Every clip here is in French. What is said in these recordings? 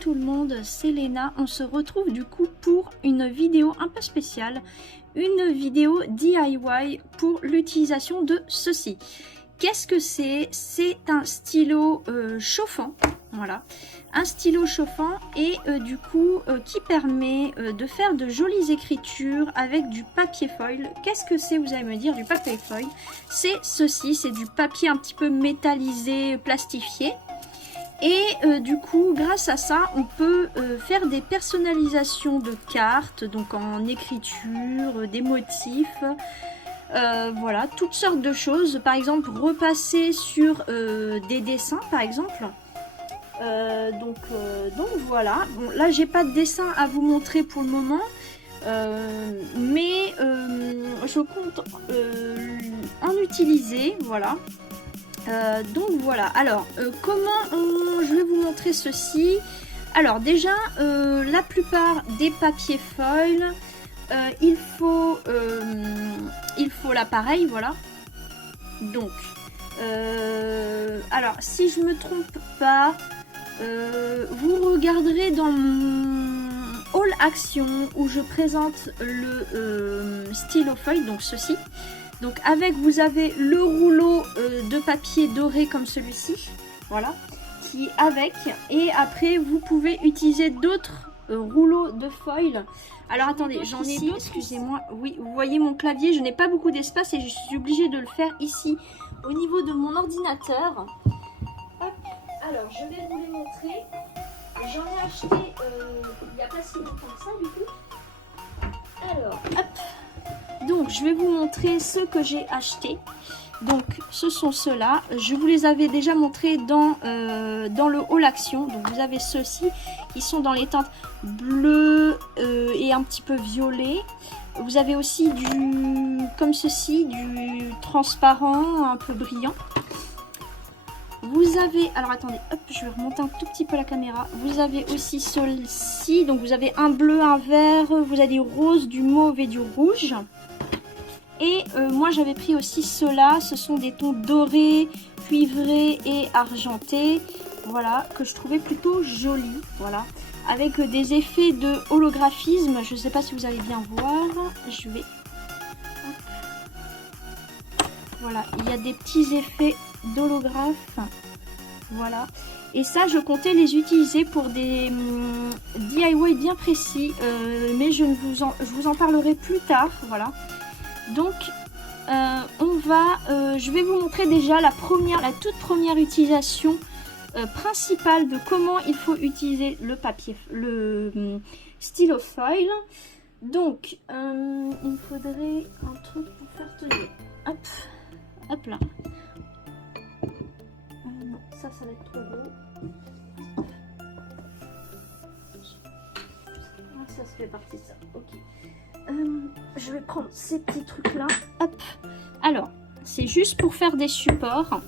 tout le monde, c'est Léna. On se retrouve du coup pour une vidéo un peu spéciale, une vidéo DIY pour l'utilisation de ceci. Qu'est-ce que c'est? C'est un stylo chauffant, voilà, un stylo chauffant et du coup qui permet de faire de jolies écritures avec du papier foil. Qu'est-ce que c'est, vous allez me dire, du papier foil? C'est ceci, c'est du papier un petit peu métallisé, plastifié. Et du coup, grâce à ça, on peut faire des personnalisations de cartes, donc en écriture, des motifs, voilà, toutes sortes de choses. Par exemple, repasser sur des dessins, par exemple. Donc voilà. Bon, là, j'ai pas de dessin à vous montrer pour le moment, mais je compte en utiliser, voilà. Donc voilà, alors je vais vous montrer ceci. Alors déjà, la plupart des papiers foil, il faut l'appareil, voilà. Donc, alors si je me trompe pas, vous regarderez dans mon haul action où je présente le stylo foil, donc ceci. Donc avec, vous avez le rouleau de papier doré comme celui-ci, voilà, qui est avec. Et après, vous pouvez utiliser d'autres rouleaux de foil. Alors attendez, j'en ai d'autres, excusez-moi. Oui, vous voyez mon clavier, je n'ai pas beaucoup d'espace et je suis obligée de le faire ici, au niveau de mon ordinateur. Hop, alors je vais vous les montrer. J'en ai acheté il n'y a pas si longtemps que ça du coup. Alors, hop. Donc, je vais vous montrer ce que j'ai acheté. Donc, ce sont ceux-là. Je vous les avais déjà montrés dans le haul action. Donc, vous avez ceux-ci. Ils sont dans les teintes bleues et un petit peu violet. Vous avez aussi comme ceci, du transparent, un peu brillant. Vous avez, alors attendez, hop, je vais remonter un tout petit peu la caméra. Vous avez aussi ceux-ci. Donc, vous avez un bleu, un vert. Vous avez du rose, du mauve et du rouge. Et moi j'avais pris aussi ceux-là, ce sont des tons dorés, cuivrés et argentés, voilà, que je trouvais plutôt jolis, voilà, avec des effets de holographisme, je ne sais pas si vous allez bien voir, je vais, voilà, il y a des petits effets d'holographe, voilà, et ça je comptais les utiliser pour des DIY bien précis, mais je vous en parlerai plus tard, voilà. Donc, je vais vous montrer déjà la toute première utilisation principale de comment il faut utiliser le stylo foil. Donc, il me faudrait un truc pour faire tenir. Hop, hop là. Non, ça va être trop gros. Ah, ça se fait partie de ça. Ok. Je vais prendre ces petits trucs là. Hop. Alors, c'est juste pour faire des supports.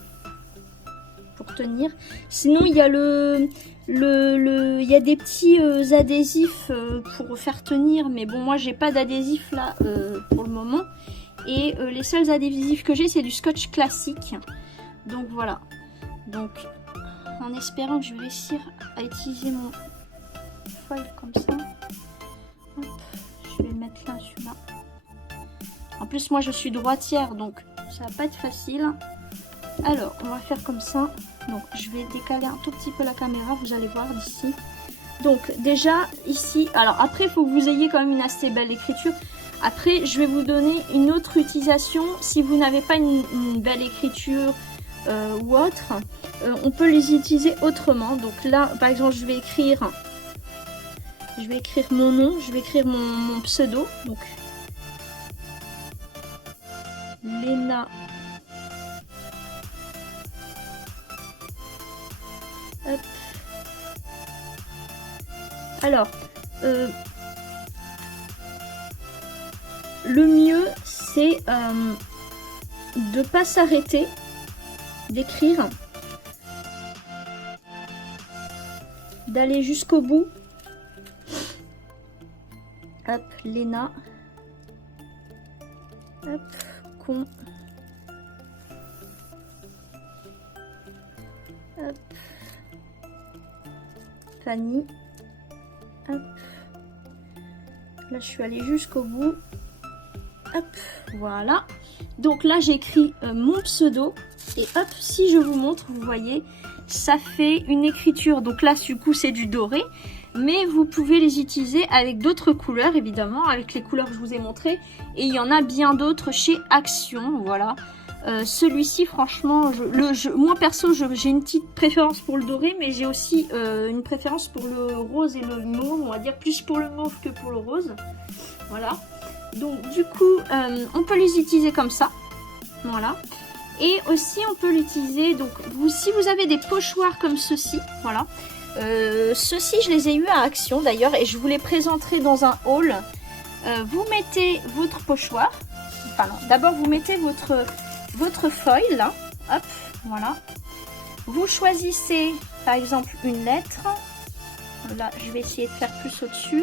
Pour tenir. Sinon, il y a il y a des petits adhésifs pour faire tenir. Mais bon, moi, j'ai pas d'adhésif là pour le moment. Et les seuls adhésifs que j'ai, c'est du scotch classique. Donc voilà. Donc, en espérant que je vais réussir à utiliser mon foil comme ça. Hop. Je vais mettre là, celui-là. En plus, moi, je suis droitière, donc ça va pas être facile. Alors, on va faire comme ça. Donc, je vais décaler un tout petit peu la caméra, vous allez voir d'ici. Donc, déjà, ici... Alors, après, il faut que vous ayez quand même une assez belle écriture. Après, je vais vous donner une autre utilisation. Si vous n'avez pas une belle écriture ou autre, on peut les utiliser autrement. Donc là, par exemple, je vais écrire mon nom, je vais écrire mon pseudo, donc Léna. Hop. Alors, le mieux, c'est de ne pas s'arrêter d'écrire, d'aller jusqu'au bout. Hop, Léna. Hop, con. Hop. Fanny. là je suis allée jusqu'au bout. Hop, voilà. Donc là j'ai écrit mon pseudo. Et hop, si je vous montre, vous voyez, ça fait une écriture. Donc là, du coup, c'est du doré. Mais vous pouvez les utiliser avec d'autres couleurs, évidemment, avec les couleurs que je vous ai montrées. Et il y en a bien d'autres chez Action, voilà. Celui-ci, franchement, moi perso, j'ai une petite préférence pour le doré, mais j'ai aussi une préférence pour le rose et le mauve. On va dire plus pour le mauve que pour le rose. Voilà. Donc du coup, on peut les utiliser comme ça. Voilà. Et aussi on peut l'utiliser, donc si vous avez des pochoirs comme ceci, voilà. Ceux-ci je les ai eu à Action d'ailleurs et je vous les présenterai dans un haul. Vous mettez votre pochoir, enfin non, d'abord vous mettez votre feuille là, hop, voilà. Vous choisissez par exemple une lettre, là je vais essayer de faire plus au-dessus,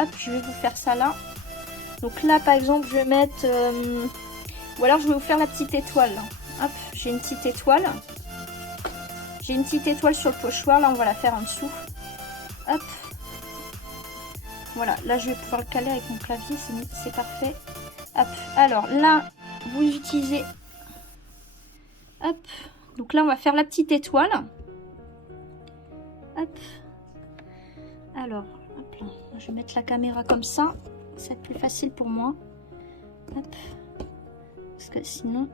hop, je vais vous faire ça là. Donc là par exemple je vais mettre, ou alors je vais vous faire la petite étoile là. Hop, j'ai une petite étoile. J'ai une petite étoile sur le pochoir. Là, on va la faire en dessous. Hop. Voilà, là, je vais pouvoir le caler avec mon clavier. C'est parfait. Hop. Alors, là, vous utilisez... Hop. Donc là, on va faire la petite étoile. Hop. Alors, hop là. Je vais mettre la caméra comme ça. Ça va être plus facile pour moi. Hop. Parce que sinon...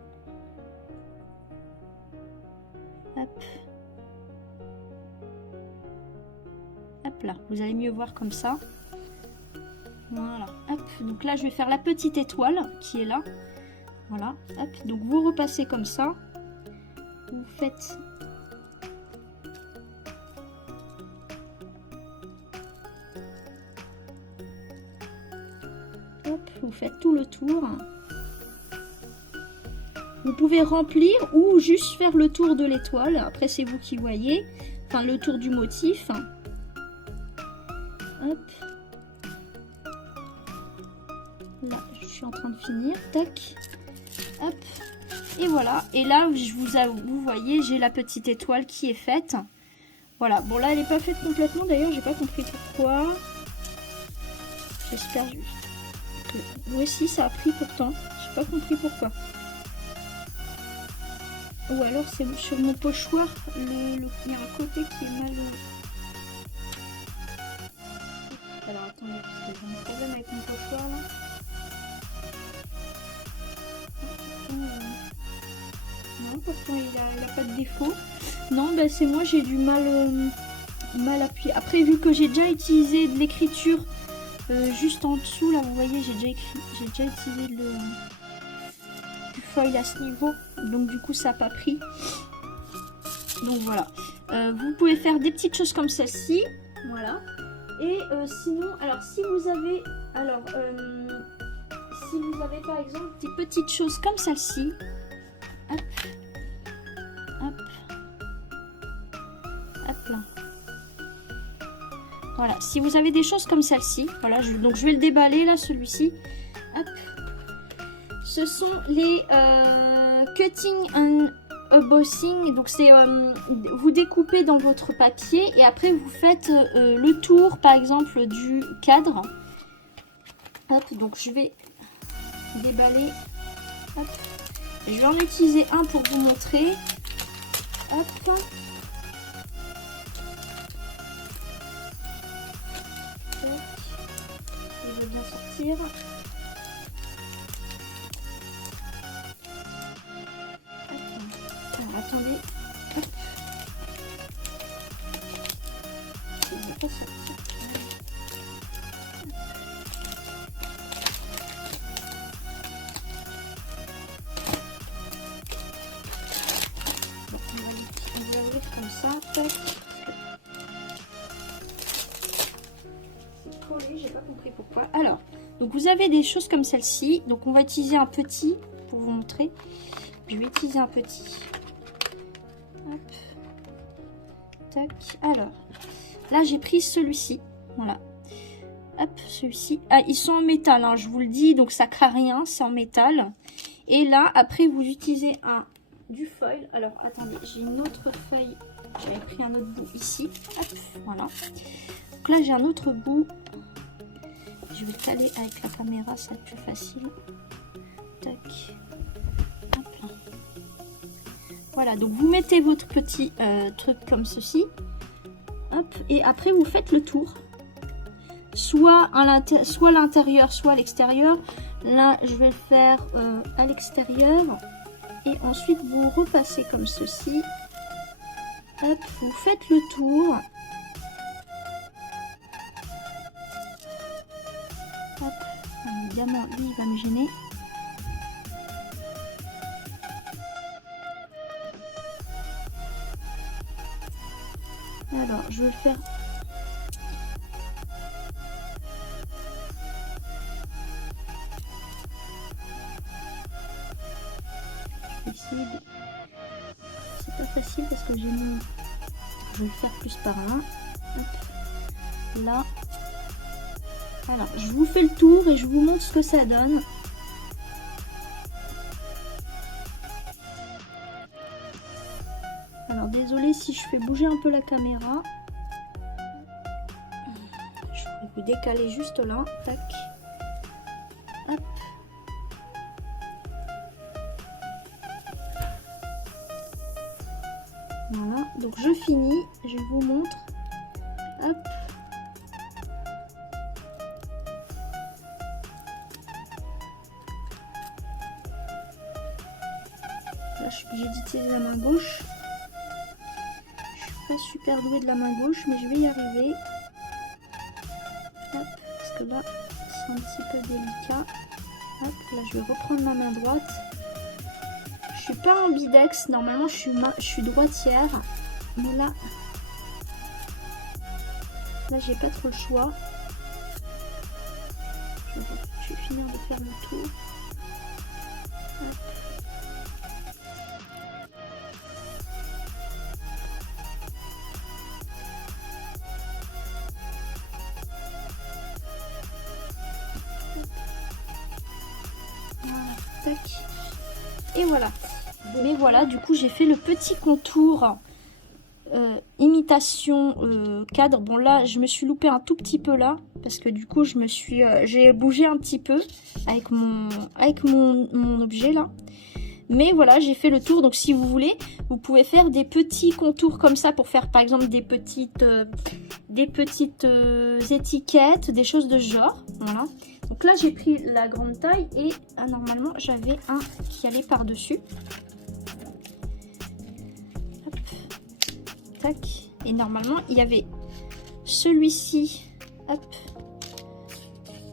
Hop. Hop là, vous allez mieux voir comme ça. Voilà, hop. Donc là, je vais faire la petite étoile qui est là. Voilà, hop. Donc vous repassez comme ça. Vous faites... Hop, vous faites tout le tour. Vous pouvez remplir ou juste faire le tour de l'étoile. Après, c'est vous qui voyez. Enfin, le tour du motif. Hop. Là, je suis en train de finir. Tac. Hop. Et voilà. Et là, vous voyez, j'ai la petite étoile qui est faite. Voilà. Bon, là, elle n'est pas faite complètement. D'ailleurs, j'ai pas compris pourquoi. J'espère juste que... Oui, si, ça a pris pourtant. J'ai pas compris pourquoi. Ou alors c'est sur mon pochoir, il y a un côté qui est mal... Alors attendez, parce que j'ai un problème avec mon pochoir là. Non, pourtant il a pas de défaut. Non, ben c'est moi, j'ai du mal appuyé. Après, vu que j'ai déjà utilisé de l'écriture juste en dessous, là vous voyez, j'ai déjà utilisé du foil à ce niveau. Donc du coup ça n'a pas pris. Donc voilà. Vous pouvez faire des petites choses comme celle-ci. Voilà. Et sinon, alors si vous avez par exemple des petites choses comme celle-ci. Hop. Hop. Hop là. Voilà. Si vous avez des choses comme celle-ci. Voilà. Donc je vais le déballer là, celui-ci. Hop. Ce sont les cutting and embossing. Donc c'est vous découpez dans votre papier et après vous faites le tour par exemple du cadre. Hop, donc je vais déballer. Hop. Je vais en utiliser un pour vous montrer. Hop. Il veut bien sortir. Attendez. Hop. Il ne va pas sortir. Bon, on va ouvrir comme ça. Tac. C'est collé, j'ai pas compris pourquoi. Alors, donc vous avez des choses comme celle-ci. Donc on va utiliser un petit pour vous montrer. Je vais utiliser un petit. Hop. Tac. Alors, là j'ai pris celui-ci. Voilà. Hop, celui-ci. Ah, ils sont en métal, hein, je vous le dis, donc ça craint rien, c'est en métal. Et là, après, vous utilisez du foil. Alors, attendez, j'ai une autre feuille. J'avais pris un autre bout ici. Hop, voilà. Donc là, j'ai un autre bout. Je je vais caler avec la caméra, ça va être plus facile. Tac. Hop là. Voilà, donc vous mettez votre petit truc comme ceci. Hop, et après vous faites le tour. Soit l'intérieur, soit à l'extérieur. Là, je vais le faire à l'extérieur. Et ensuite, vous repassez comme ceci. Hop, vous faites le tour. Hop, évidemment, lui, il va me gêner. Alors, je vais le faire. Je vais essayer de... C'est pas facile parce que j'ai mis... Je vais le faire plus par là. Hop. Là. Alors, je vous fais le tour et je vous montre ce que ça donne. Alors, désolé si je fais bouger un peu la caméra. Je vais vous décaler juste là. Tac. Hop. Voilà. Donc, je finis. Je vous montre. Hop. Là, je suis obligée d'utiliser la main gauche. Pas super douée de la main gauche, mais je vais y arriver. Hop, parce que là c'est un petit peu délicat. Hop, là je vais reprendre ma main droite. Je suis pas ambidex, normalement je suis droitière, mais là j'ai pas trop le choix. Je vais finir de faire le tour. Hop. Tac. Et voilà. Mais voilà, du coup j'ai fait le petit contour imitation cadre. Bon là je me suis loupé un tout petit peu là parce que du coup j'ai bougé un petit peu avec mon objet là. Mais voilà, j'ai fait le tour. Donc si vous voulez, vous pouvez faire des petits contours comme ça pour faire par exemple des petites étiquettes, des choses de ce genre. Voilà. Donc là j'ai pris la grande taille et normalement j'avais un qui allait par dessus. Tac. Et normalement il y avait celui-ci. Hop.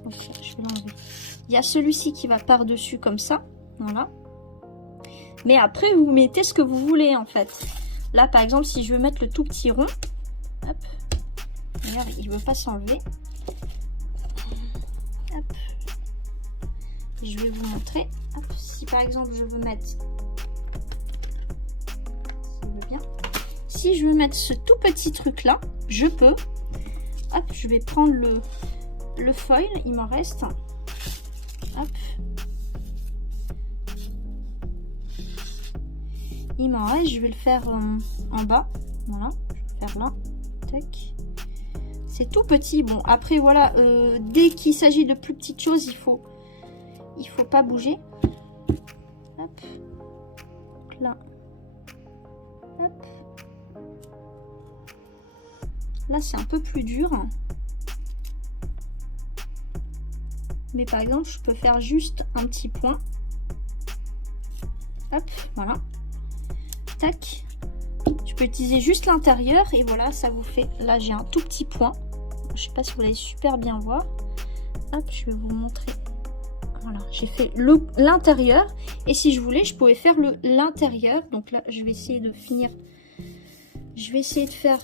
Donc je vais l'enlever. Il y a celui-ci qui va par dessus comme ça. Voilà. Mais après vous mettez ce que vous voulez en fait. Là par exemple si je veux mettre le tout petit rond. Hop. Regarde, il ne veut pas s'enlever. Hop. Je vais vous montrer. Hop. Si par exemple je veux mettre, si je veux mettre ce tout petit truc là, je peux. Hop, je vais prendre le foil, il m'en reste. Hop. Il m'en reste, je vais le faire en bas. Voilà, je vais faire là. Tac. C'est tout petit. Bon, après voilà, dès qu'il s'agit de plus petites choses, il faut pas bouger. Hop. Donc là. Hop. Là, c'est un peu plus dur. Mais par exemple, je peux faire juste un petit point. Hop, voilà. Tac. Je peux utiliser juste l'intérieur et voilà, ça vous fait... Là, j'ai un tout petit point. Je sais pas si vous allez super bien voir. Hop, je vais vous montrer. Voilà, j'ai fait l'intérieur. Et si je voulais, je pouvais faire l'intérieur. Donc là, je vais essayer de finir. Je vais essayer de faire...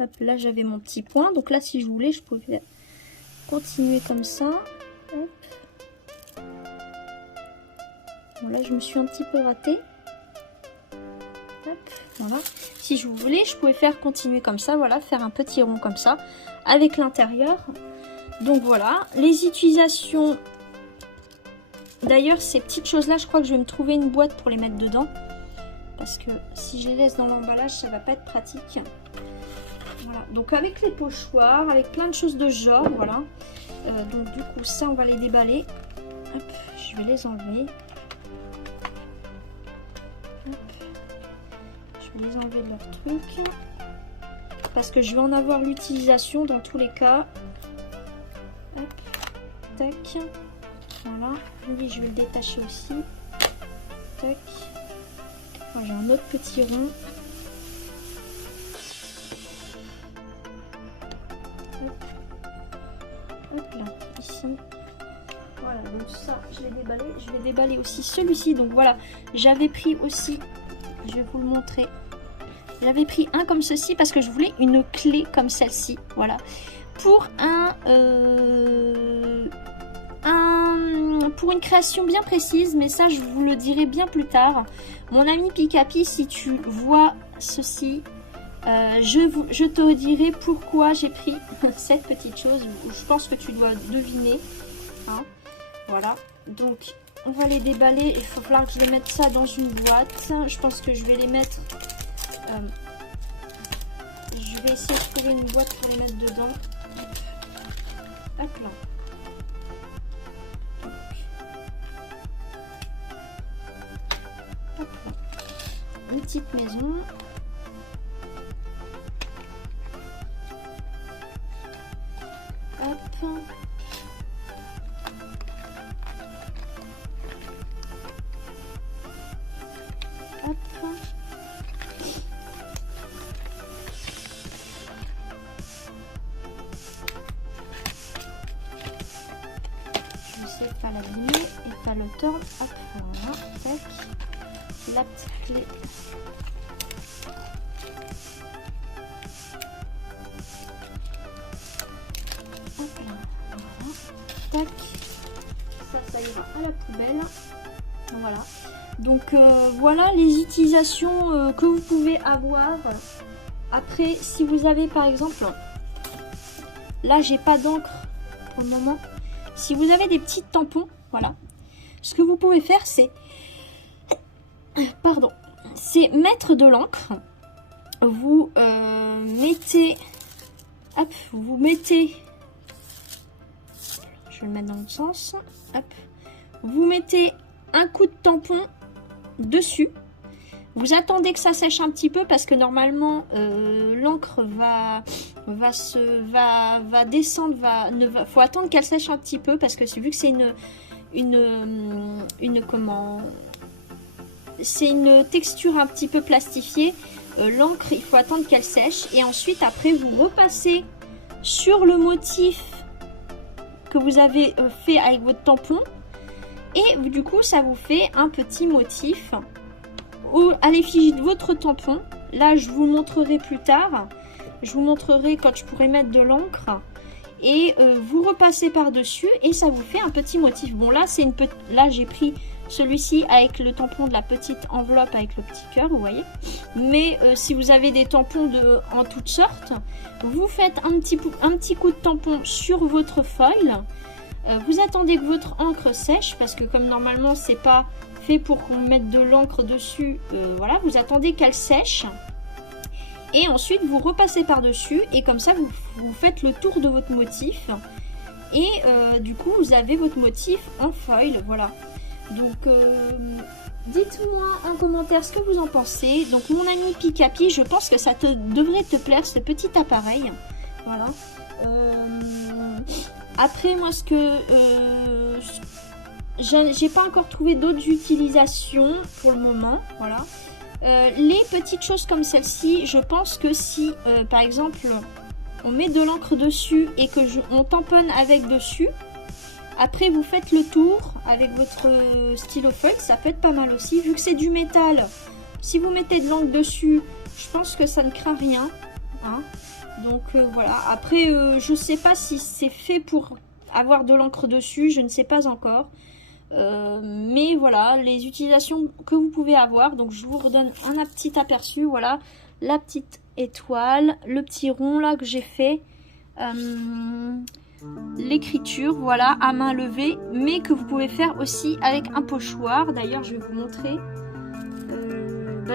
Hop, là j'avais mon petit point, donc là si je voulais je pouvais continuer comme ça. Hop. Bon, là je me suis un petit peu ratée. Hop, voilà. Si je voulais je pouvais faire continuer comme ça, voilà, faire un petit rond comme ça avec l'intérieur. Donc voilà, les utilisations D'ailleurs, ces petites choses-là, je crois que je vais me trouver une boîte pour les mettre dedans. Parce que si je les laisse dans l'emballage, ça va pas être pratique. Voilà. Donc avec les pochoirs, avec plein de choses de ce genre, voilà. Donc du coup, ça, on va les déballer. Hop, je vais les enlever. Hop. Je vais les enlever de leur truc. Parce que je vais en avoir l'utilisation dans tous les cas. Hop, tac. Voilà. Lui, je vais le détacher aussi. Tac. J'ai un autre petit rond. Hop. Hop là, ici. Voilà, donc ça, je l'ai déballé. Je vais déballer aussi celui-ci. Donc voilà, j'avais pris aussi, je vais vous le montrer. J'avais pris un comme ceci parce que je voulais une clé comme celle-ci. Voilà. Pour pour une création bien précise, mais ça je vous le dirai bien plus tard. Mon ami Pikapi, si tu vois ceci, je te dirai pourquoi j'ai pris cette petite chose. Je pense que tu dois deviner. Hein. Voilà, donc on va les déballer. Il faut falloir que je les mette ça dans une boîte. Je pense que je vais les mettre... je vais essayer de trouver une boîte pour les mettre dedans. Hop là. Hop là. Une petite maison. Hop. Hop. Je sais pas l'abîmer et pas le tordre. Hop, voilà, tac. La petite clé. Hop là, voilà. Tac. Ça ira à la poubelle. Voilà. Donc voilà les utilisations que vous pouvez avoir. Après, si vous avez par exemple, là j'ai pas d'encre pour le moment. Si vous avez des petits tampons, voilà. Ce que vous pouvez faire, c'est, pardon, c'est mettre de l'encre. Vous mettez, hop, vous mettez, je vais le mettre dans le sens, hop, vous mettez un coup de tampon dessus. Vous attendez que ça sèche un petit peu parce que normalement l'encre va descendre, faut attendre qu'elle sèche un petit peu parce que vu que c'est c'est une texture un petit peu plastifiée, l'encre il faut attendre qu'elle sèche et ensuite après vous repassez sur le motif que vous avez fait avec votre tampon et du coup ça vous fait un petit motif à l'effigie de votre tampon. Là je vous montrerai plus tard, je vous montrerai quand je pourrai mettre de l'encre et vous repassez par dessus et ça vous fait un petit motif. Bon là c'est là j'ai pris celui-ci avec le tampon de la petite enveloppe avec le petit cœur, vous voyez, mais si vous avez des tampons en toutes sortes, vous faites un petit coup de tampon sur votre foil. Vous attendez que votre encre sèche parce que comme normalement c'est pas fait pour qu'on mette de l'encre dessus, voilà, vous attendez qu'elle sèche et ensuite vous repassez par dessus et comme ça vous faites le tour de votre motif et du coup vous avez votre motif en foil. Voilà, donc dites-moi en commentaire ce que vous en pensez. Donc mon ami Pikapi, je pense que ça devrait te plaire ce petit appareil. Voilà. Après moi ce que j'ai pas encore trouvé d'autres utilisations pour le moment. Voilà. Les petites choses comme celle-ci, je pense que si par exemple on met de l'encre dessus et que on tamponne avec dessus, après vous faites le tour avec votre stylo feuille, ça peut être pas mal aussi vu que c'est du métal. Si vous mettez de l'encre dessus, je pense que ça ne craint rien, hein. Donc voilà, après je sais pas si c'est fait pour avoir de l'encre dessus, je ne sais pas encore. Mais voilà les utilisations que vous pouvez avoir. Donc je vous redonne un petit aperçu. Voilà la petite étoile, le petit rond là que j'ai fait. l'écriture, voilà, à main levée, mais que vous pouvez faire aussi avec un pochoir. D'ailleurs, je vais vous montrer.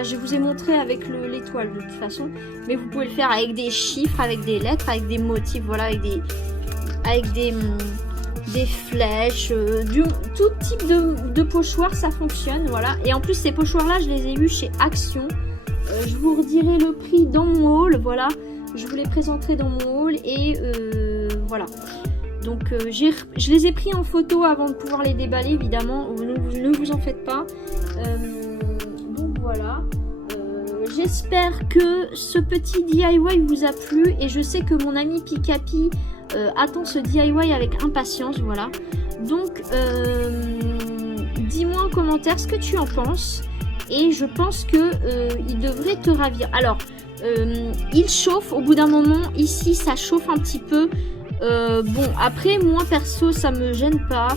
Je vous ai montré avec l'étoile de toute façon, mais vous pouvez le faire avec des chiffres, avec des lettres, avec des motifs, voilà, avec des flèches, tout type de pochoir, ça fonctionne, voilà. Et en plus, ces pochoirs-là, je les ai eus chez Action. Je vous redirai le prix dans mon haul, voilà. Je vous les présenterai dans mon haul et voilà. Donc, je les ai pris en photo avant de pouvoir les déballer, évidemment. Ne vous en faites pas. Donc, voilà. J'espère que ce petit DIY vous a plu et je sais que mon ami Pikapi attend ce DIY avec impatience, voilà. Donc, dis-moi en commentaire ce que tu en penses et je pense que il devrait te ravir. Alors, il chauffe au bout d'un moment. Ici, ça chauffe un petit peu. Bon, après, moi perso, ça me gêne pas.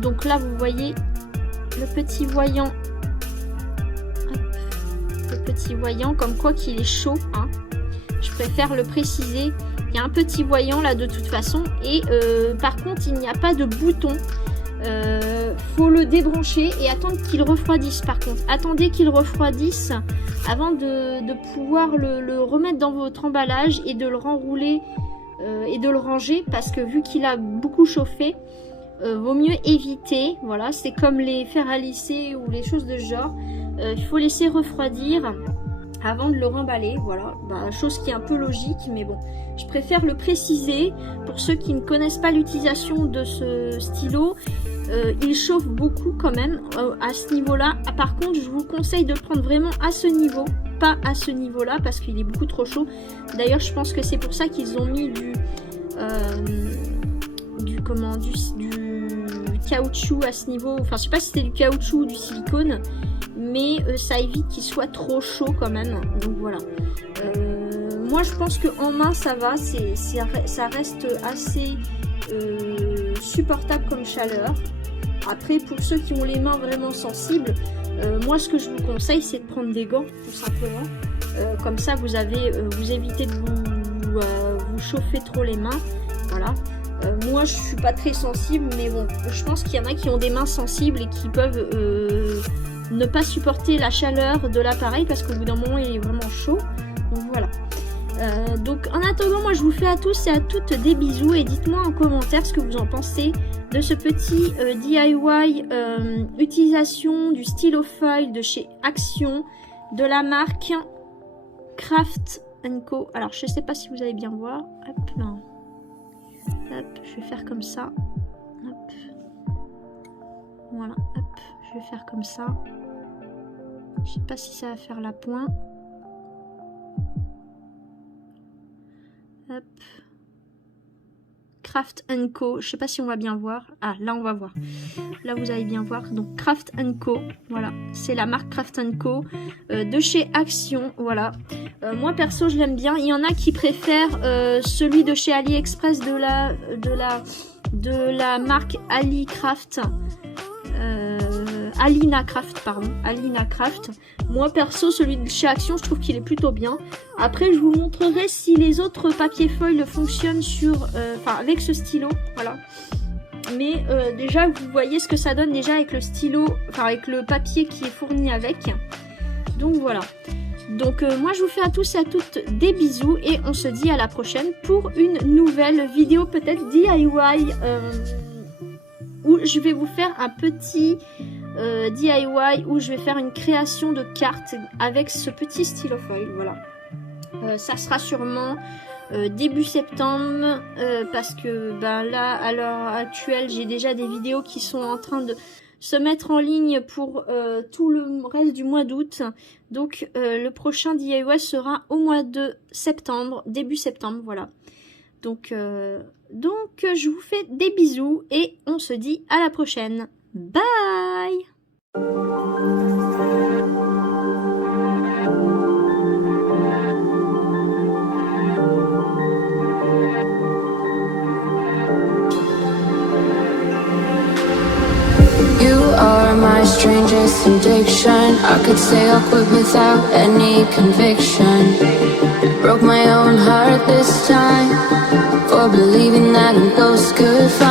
Donc là, vous voyez le petit voyant. Le petit voyant, comme quoi qu'il est chaud, hein. Je préfère le préciser. Il y a un petit voyant là de toute façon. Et par contre, il n'y a pas de bouton. Faut le débrancher et attendre qu'il refroidisse. Par contre, attendez qu'il refroidisse avant de pouvoir le remettre dans votre emballage et de le renrouler et de le ranger, parce que vu qu'il a beaucoup chauffé, vaut mieux éviter. Voilà, c'est comme les fers à lisser ou les choses de ce genre. Il faut laisser refroidir avant de le remballer, voilà, chose qui est un peu logique, mais bon, je préfère le préciser pour ceux qui ne connaissent pas l'utilisation de ce stylo. Il chauffe beaucoup quand même à ce niveau-là. Par contre, je vous conseille de le prendre vraiment à ce niveau, pas à ce niveau-là, parce qu'il est beaucoup trop chaud. D'ailleurs, je pense que c'est pour ça qu'ils ont mis du caoutchouc à ce niveau. Enfin, je sais pas si c'était du caoutchouc ou du silicone, mais ça évite qu'il soit trop chaud quand même. Donc voilà. Moi, je pense qu'en main, ça va. Ça reste assez supportable comme chaleur. Après, pour ceux qui ont les mains vraiment sensibles, moi, ce que je vous conseille, c'est de prendre des gants, tout simplement. Comme ça, vous évitez de vous chauffer trop les mains. Voilà. Moi, je suis pas très sensible, mais bon, je pense qu'il y en a qui ont des mains sensibles et qui peuvent ne pas supporter la chaleur de l'appareil, parce qu'au bout d'un moment, il est vraiment chaud. Donc voilà. Donc en attendant, moi je vous fais à tous et à toutes des bisous et dites-moi en commentaire ce que vous en pensez de ce petit DIY utilisation du stylo foil de chez Action, de la marque Craft & Co. Alors je sais pas si vous allez bien voir. Hop, là. Hop, je vais faire comme ça. Hop. Voilà, hop, je vais faire comme ça. Je sais pas si ça va faire la pointe. Hop. Craft & Co. Je sais pas si on va bien voir. Ah, là on va voir. Là vous allez bien voir. Donc Craft & Co. Voilà, c'est la marque Craft & Co. De chez Action. Voilà. Moi perso je l'aime bien. Il y en a qui préfèrent celui de chez AliExpress de la marque AliCraft. Alina Craft, pardon. Alina Craft. Moi perso, celui de chez Action, je trouve qu'il est plutôt bien. Après, je vous montrerai si les autres papiers foil fonctionnent avec ce stylo. Voilà. Mais déjà, vous voyez ce que ça donne déjà avec le stylo, enfin avec le papier qui est fourni avec. Donc voilà. Donc moi, je vous fais à tous et à toutes des bisous et on se dit à la prochaine pour une nouvelle vidéo, peut-être DIY, où je vais vous faire un petit DIY où je vais faire une création de cartes avec ce petit stylo foil. Voilà. Ça sera sûrement début septembre parce que là à l'heure actuelle j'ai déjà des vidéos qui sont en train de se mettre en ligne pour tout le reste du mois d'août. Donc le prochain DIY sera au mois de septembre, début septembre, voilà. Donc je vous fais des bisous et on se dit à la prochaine. Bye! You are my strangest addiction. I could say I'll quit without any conviction. Broke my own heart this time for believing believing that a ghost could find